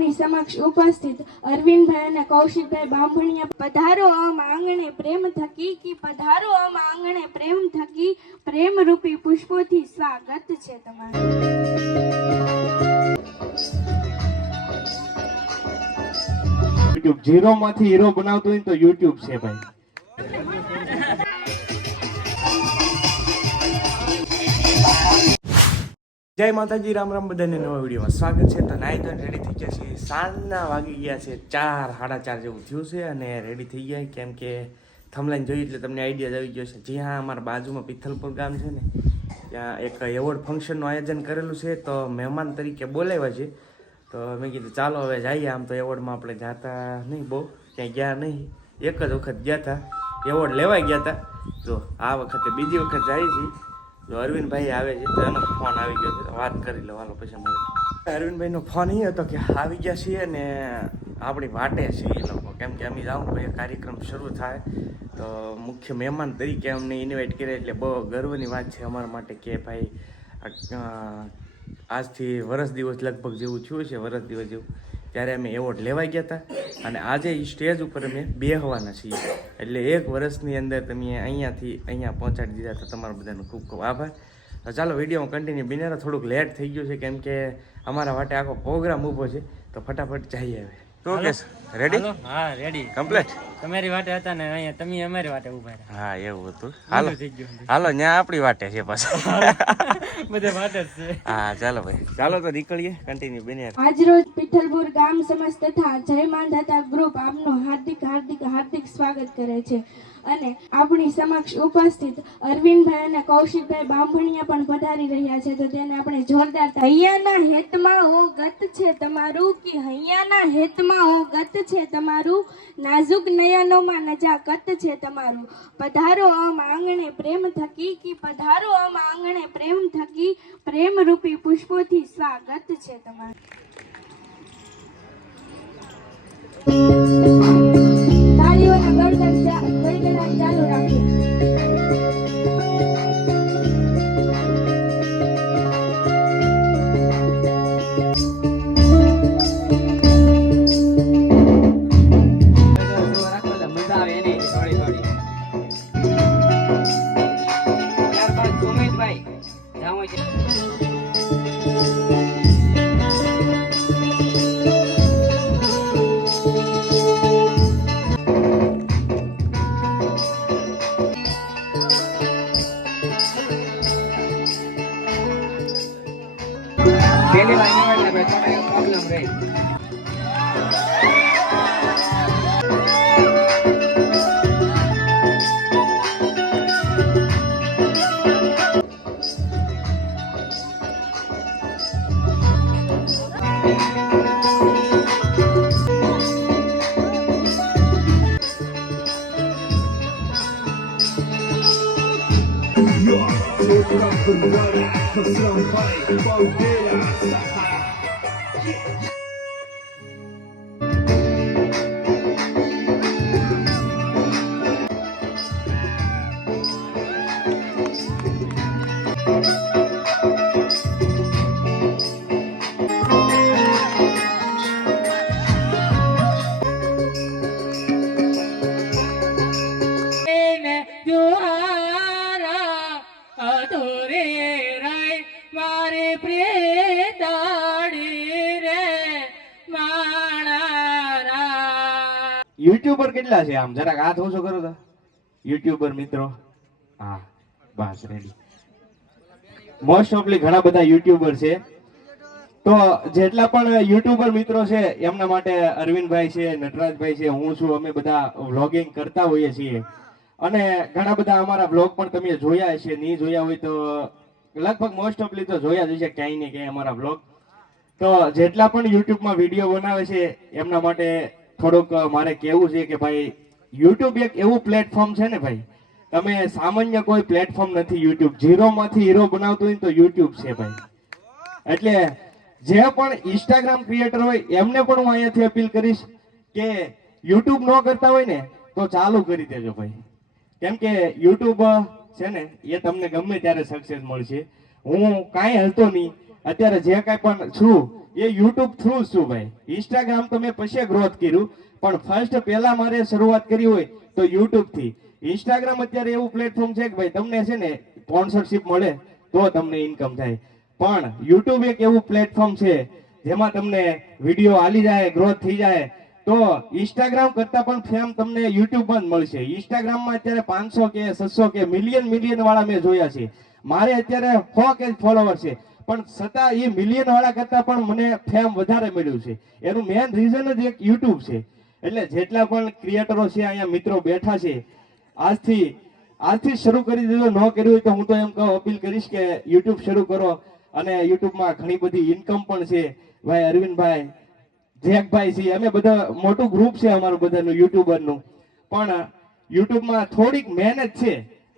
આપણી સમક્ષ ઉપસ્થિત અરવિંદભાઈ અને કૌશિકભાઈ બામણિયા પધારો આમ આંગણે પ્રેમ થકી કે પધારો આમ આંગણે પ્રેમ થકી પ્રેમ રૂપી પુષ્પોથી સ્વાગત છે તમારું। યુટ્યુબ ઝીરો માંથી હીરો બનાવતો હોય તો યુટ્યુબ છે ભાઈ। જય માતાજી, રામ રામ, બધાને નવા વિડીયોમાં સ્વાગત છે। તો નાઈ ધોઈને રેડી થઈ ગયા છે। સાંજના વાગી ગયા છે 4, 4:30 જેવું થયું છે અને રેડી થઈ ગયા કેમ કે થમલાઈને જોઈ એટલે તમને આઈડિયા આવી ગયો છે। જી હા, અમારા બાજુમાં પિથલપુર ગામ છે ને, ત્યાં એક એવોર્ડ ફંક્શનનું આયોજન કરેલું છે, તો મહેમાન તરીકે બોલાવ્યા છે। તો મેં કીધું ચાલો હવે જઈએ। આમ તો એવોર્ડમાં આપણે જાતા નહીં, બહુ ક્યાંય ગયા નહીં, એક જ વખત ગયા હતા, એવોર્ડ લેવા ગયા હતા। તો આ વખતે બીજી વખત જાય છે। જો અરવિંદભાઈ આવે છે તો એનો ફોન આવી ગયો છે, વાત કરી લો હાલો પછી મળે। અરવિંદભાઈનો ફોન એ હતો કે આવી ગયા છીએ ને આપણી વાટે છે એ લોકો, કેમ કે અમે જાઉં ભાઈ કાર્યક્રમ શરૂ થાય તો મુખ્ય મહેમાન તરીકે અમને ઇન્વાઇટ કર્યા, એટલે બહુ ગર્વની વાત છે અમારા માટે કે ભાઈ આજથી વરસ દિવસ લગભગ જેવું થયું છે, વરસ દિવસ જેવું, ત્યારે અમે એવોર્ડ લેવાઈ ગયા હતા અને આજે એ સ્ટેજ ઉપર અમે બેહવાના છીએ। એટલે એક વર્ષની અંદર તમે અહીંયાથી અહીંયા પહોંચાડી દીધા, તો તમારા બધાનો ખૂબ ખૂબ આભાર। તો ચાલો વિડીયોમાં કન્ટિન્યુ બિનારા, થોડુંક લેટ થઈ ગયું છે કેમ કે અમારા માટે આખો પ્રોગ્રામ ઊભો છે, તો ફટાફટ જઈએ હવે। તો કે રેડી? હા રેડી કમ્પ્લીટ। તમારી વાટે હતા ને અહીંયા તમે અમારી વાટે ઊભા રહ્યા। હા એવું હતું। હાલો થઈ ગયું હાલો, ત્યાં આપણી વાટે છે પાછા બધે વાટે જ છે। હા ચાલો ભાઈ, ચાલો તો નીકળીએ કન્ટિન્યુ બિનારા। આજરોજ પિથલપુર ગામ સમાજ તથા જય માંધાતા ગ્રુપ આપનું હાર્દિક સ્વાગત કરે છે અને આપણી સમક્ષ ઉપસ્થિત અરવિંદભાઈ અને કૌશિકભાઈ બામણિયા પણ પધારી રહ્યા છે, તો તેને આપણે જોરદાર હૈયાના હેતમાં હો ગત છે તમારું, કે હૈયાના હેતમાં હો ગત છે તમારું, નાજુક નયનોમાં નજાકત છે તમારું, પધારો આમ આંગણે પ્રેમ થકી કે પધારો આમ આંગણે પ્રેમ થકી પ્રેમ રૂપી પુષ્પોથી સ્વાગત છે તમારું। તાળીઓના ગડગડાટ ચાલુ રાખો। પેલી લાઈન એટલે બેઠા પ્રોબ્લેમ રહે। યુટ્યુબર કેટલા છે આમ જરાક હાથ ઓછો કરો તો યુટ્યુબર મિત્રો? હા બસ રેડી। મોસ્ટ ઓફલી ઘણા બધા યુટ્યુબર છે, તો જેટલા પણ યુટ્યુબર મિત્રો છે એમના માટે અરવિંદભાઈ છે, નટરાજભાઈ છે, હું છું, અમે બધા વ્લોગિંગ કરતા હોઈએ છીએ અને ઘણા બધા અમારા વ્લોગ પણ તમે જોયા હશે, નહીં જોયા હોય તો લગભગ મોસ્ટ ઓફલી તો જોયા જ હશે ક્યાંય ને ક્યાંય અમારા વ્લોગ। તો જેટલા પણ યુટ્યુબમાં વિડીયો બનાવે છે એમના માટે થોડુંક મારે કહેવું છે કે ભાઈ યુટ્યુબ એક એવું પ્લેટફોર્મ છે ને ભાઈ, તમે સામાન્ય કોઈ પ્લેટફોર્મ નથી। યુટ્યુબ ઝીરો માંથી હીરો બનાવતું હોય તો યુટ્યુબ છે ભાઈ। એટલે જે પણ ઇન્સ્ટાગ્રામ ક્રિએટર હોય એમને પણ હું અહીંયાથી અપીલ કરીશ કે યુટ્યુબ ન કરતા હોય ને તો ચાલુ કરી દેજો ભાઈ, કેમ કે યુટ્યુબ છે ને એ તમને ગમે ત્યારે સક્સેસ મળશે। હું કાંઈ હલતો નહીં, અત્યારે જે કાંઈ પણ છું એ યુટ્યુબ થ્રુ છું ભાઈ. ઇન્સ્ટાગ્રામ તો મેં પછી ગ્રોથ કર્યું, પણ ફર્સ્ટ પહેલા મારે શરૂઆત કરી હોય તો યુટ્યુબ થી. ઇન્સ્ટાગ્રામ અત્યારે એવું પ્લેટફોર્મ છે કે ભાઈ તમને છે ને સ્પોન્સરશિપ મળે તો તમને ઇન્કમ થાય, પણ યુટ્યુબ એક એવું પ્લેટફોર્મ છે જેમાં તમને વિડીયો હાલી જાય, ગ્રોથ થઈ જાય. તો ઇન્સ્ટાગ્રામ કરતા પણ ફેમ તમને યુટ્યુબમાં જ મળશે. ઇન્સ્ટાગ્રામમાં અત્યારે 500 કે 600 કે મિલિયન વાળા મેં જોયા છે. મારે અત્યારે 100 કે ફોલોવર છે, પણ છતાં એ મિલિયન વાળા કરતા પણ મને ફેમ વધારે મળ્યું છે. એનું મેઇન રીઝન જ એક યુટ્યુબ છે. એટલે જેટલા પણ ક્રિએટરો છે અહીંયા મિત્રો બેઠા છે, આજથી શરૂ કરી દીધો. ન કર્યું હોય તો હું તો એમ કહું, અપીલ કરીશ કે યુટ્યુબ શરૂ કરો. અને યુટ્યુબમાં ઘણી બધી ઇન્કમ પણ છે. ભાઈ અરવિંદભાઈ, જેકભાઈ છે, અમે બધા મોટું ગ્રુપ છે અમારું બધાનું યુટ્યુબરનું. પણ યુટ્યુબમાં થોડીક મહેનત છે,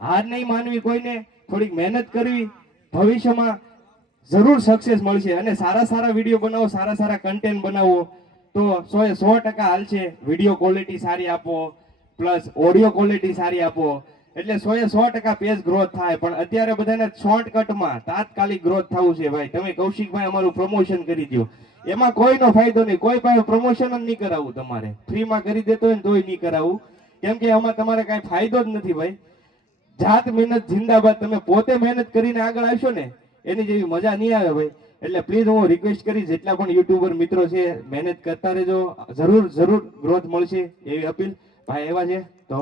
હાર નહીં માનવી કોઈને, થોડીક મહેનત કરવી. ભવિષ્યમાં જરૂર સક્સેસ મળશે. અને સારા વિડીયો બનાવો, સારા કન્ટેન્ટ બનાવો તો 100% હાલશે. વિડીયો ક્વોલિટી સારી આપો, પ્લસ ઓડિયો ક્વોલિટી સારી આપો, એટલે 100% પેજ ગ્રોથ થાય. પણ અત્યારે બધાને શોર્ટકટમાં તાત્કાલિક ગ્રોથ થવું છે. ભાઈ તમે કૌશિકભાઈ અમારું પ્રમોશન કરી દો, એમાં કોઈનો ફાયદો નહીં. કોઈ પાસે પ્રમોશન જ નહીં કરાવવું, તમારે ફ્રીમાં કરી દેતો હોય ને તોય નહીં કરાવવું, કેમ કે એમાં તમારે કાંઈ ફાયદો જ નથી. ભાઈ જાત મહેનત જિંદાબાદ. તમે પોતે મહેનત કરીને આગળ આવશો ને એની જેવી મજા નહીં આવે ભાઈ. એટલે પ્લીઝ હું રિક્વેસ્ટ કરીશ, જેટલા પણ યુટ્યુબર મિત્રો છે મહેનત કરતા રહેજો, જરૂર ગ્રોથ મળશે એવી અપીલ. ભાઈ એવા છે તો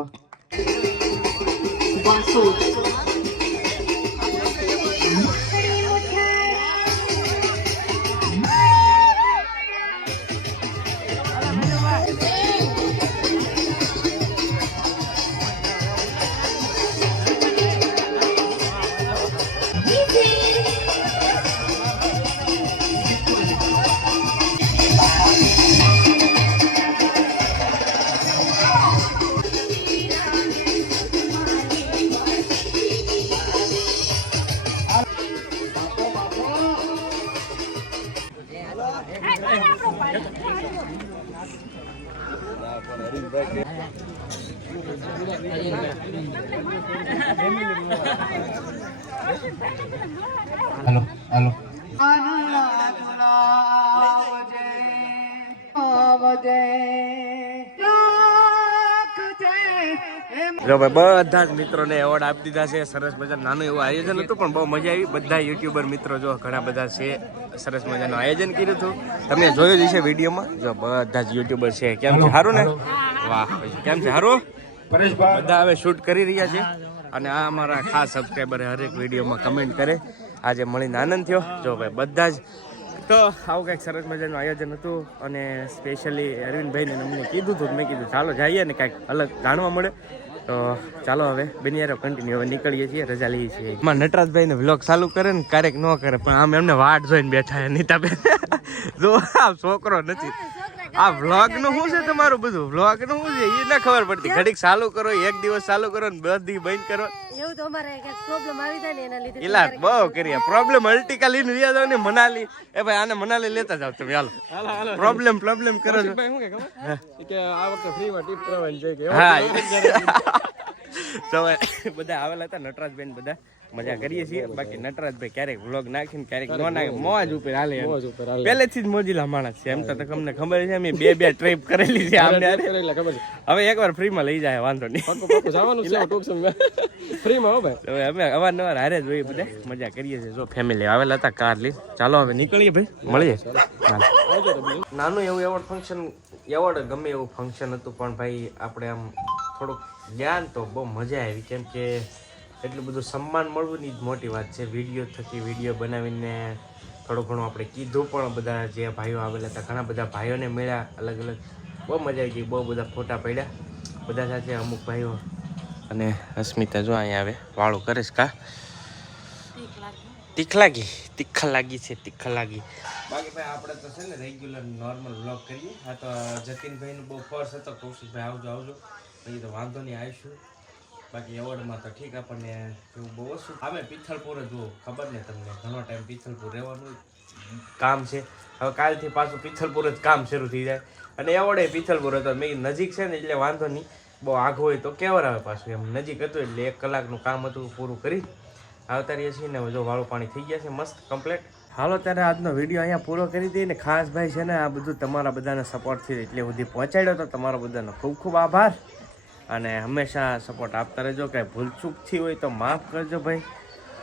હાલો જો ભાઈ બધા જ મિત્રોને એવોર્ડ આપી દીધા છે. સરસ મજાનું નાનું એવું આયોજન હતું, પણ બહુ મજા આવી. બધા યુટ્યુબર મિત્રો જો ઘણા બધા છે, સરસ મજાનું આયોજન કર્યું હતું. તમે જોયું જ હશે વિડીયોમાં. જો બધા જ યુટ્યુબર છે. કેમ છે, સારું ને? વાહ, કેમ છે, સારું? બધા હવે શૂટ કરી રહ્યા છે. અને આ અમારા ખાસ સબસ્ક્રાઈબર હરેક વિડીયોમાં કમેન્ટ કરે. આજે મળીને આનંદ થયો. જો ભાઈ બધા જ તો આવું કંઈક સરસ મજાનું આયોજન હતું. અને સ્પેશિયલી અરવિંદભાઈને અમને કીધું હતું, મેં કીધું ચાલો જઈએ ને કાંઈક અલગ જાણવા મળે. તો ચાલો હવે બનિયારો કન્ટિન્યુ હવે નીકળીએ છીએ, રજા લઈએ છીએ. એમાં નટરાજભાઈને વ્લોગ ચાલુ કરે ને ક્યારેક ન કરે, પણ આમ એમને વાટ જોઈને બેઠા નીતાબેન. જો આ છોકરો નથી. આ વ્લોગ નું શું છે તમારું? બધું વ્લોગ નું શું છે એ ના ખબર પડતી. ઘડીક ચાલુ કરો, એક દિવસ ચાલુ કરો ને 10 દી બંધ કરો. એવું તો અમારે કઈક પ્રોબ્લેમ આવી જાય ને એના લીધે ઇલા બહુ કરીએ પ્રોબ્લેમ. અલ્ટિકા લઈને વ્યા જાવ ને મનાલી. એ ભાઈ આને મનાલી લેતા જાવ તમે. હાલો પ્રોબ્લેમ કરો છો. કે આ વખતે ફ્રીમાં ટીપ કરવાની છે કે હા તો બધા આવેલા હતા નટરાજભાઈ બધા મજા કરીએ છીએ. બાકી નટરાજભાઈ ક્યારેક વ્લોગ નાખીને ક્યારેક ન નાખે, મોજ ઉપર હાલે. પહેલેથી જ મોજીલા માણસ છે. એમ તો તમને ખબર છે, અમે બે ટ્રીપ કરેલી છે આમને. હવે એકવાર ફ્રીમાં લઈ જાય, વાંધો નહીં. જવાનું છે ટૂંક સમય ફ્રીમાં હો ભાઈ. હવે અમે અવારનવાર હારે જ જોઈએ, બધા મજા કરીએ છીએ. જો ફેમિલી આવેલા હતા કાર લઈ. ચાલો હવે નીકળીએ ભાઈ, મળીએ. નાનું એવું એવોર્ડ ફંક્શન, એવોર્ડ ગમે એવું ફંક્શન હતું, પણ ભાઈ આપણે આમ થોડુંક જ્ઞાન તો બહુ મજા આવી. કેમ કે એટલું બધું સન્માન મળવું ની જ મોટી વાત છે. વિડીયો થકી વિડીયો બનાવીને થોડું ઘણું આપણે કીધું પણ. બધા જે ભાઈઓ આવેલા હતા, ઘણા બધા ભાઈઓને મળ્યા, અલગ અલગ બહુ મજા આવી ગઈ. બહુ બધા ફોટા પડ્યા બધા સાથે. અમુક ભાઈઓ અને અસ્મિતા જો અહીંયા આવે વાળું કરે છે. કા તીખ લાગી છે. બાકી ભાઈ આપણે તો છે ને રેગ્યુલર નોર્મલ વ્લોગ કરીએ. હા તો જતીનભાઈનું બહુ ફોર્સ હતો, કૌશિકભાઈ આવજો પછી તો વાંધો નહીં, આવીશું. બાકી એવોર્ડમાં તો ઠીક, આપણને એવું બહુ ઓછું. અમે પિથલપુર જ જુઓ, ખબર ને તમને, ઘણો ટાઈમ પિથલપુર રહેવાનું કામ છે. હવે કાલથી પાછું પિથલપુર જ કામ શરૂ થઈ જાય. અને એવોર્ડ પિથલપુર હતો. મેં નજીક છે ને એટલે વાંધો નહીં, બહુ આઘું હોય તો કેવર આવે પાછું. એમ નજીક હતું એટલે 1 કલાકનું કામ હતું, પૂરું કરી આવતા રહીએ છીએ ને. જો વાળું પાણી થઈ ગયા છે મસ્ત કમ્પ્લીટ. હાલો ત્યારે આજનો વિડીયો અહીંયા પૂરો કરી દઈએ ને ખાસ ભાઈ છે ને આ બધું તમારા બધાના સપોર્ટથી એટલે સુધી પહોંચાડ્યો તો તમારો બધાનો ખૂબ ખૂબ આભાર અને હંમેશા સપોર્ટ આપતા રહેજો કાંઈ ભૂલચૂક થઈ હોય તો માફ કરજો ભાઈ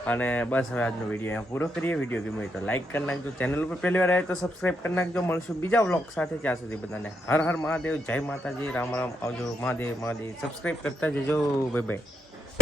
અને બસ હવે આજનો વિડીયો અહીંયા પૂરો કરીએ વિડીયો ગમ્યો હોય તો લાઈક કરી નાખજો ચેનલ ઉપર પહેલી વાર આવે તો સબસ્ક્રાઈબ કરી નાખજો મળશું બીજા વ્લોગ સાથે ત્યાં સુધી બધાને હર હર મહાદેવ જય માતાજી રામ રામ આવજો મહાદેવ મહાદેવ સબસ્ક્રાઈબ કરતા જજો બાય બાય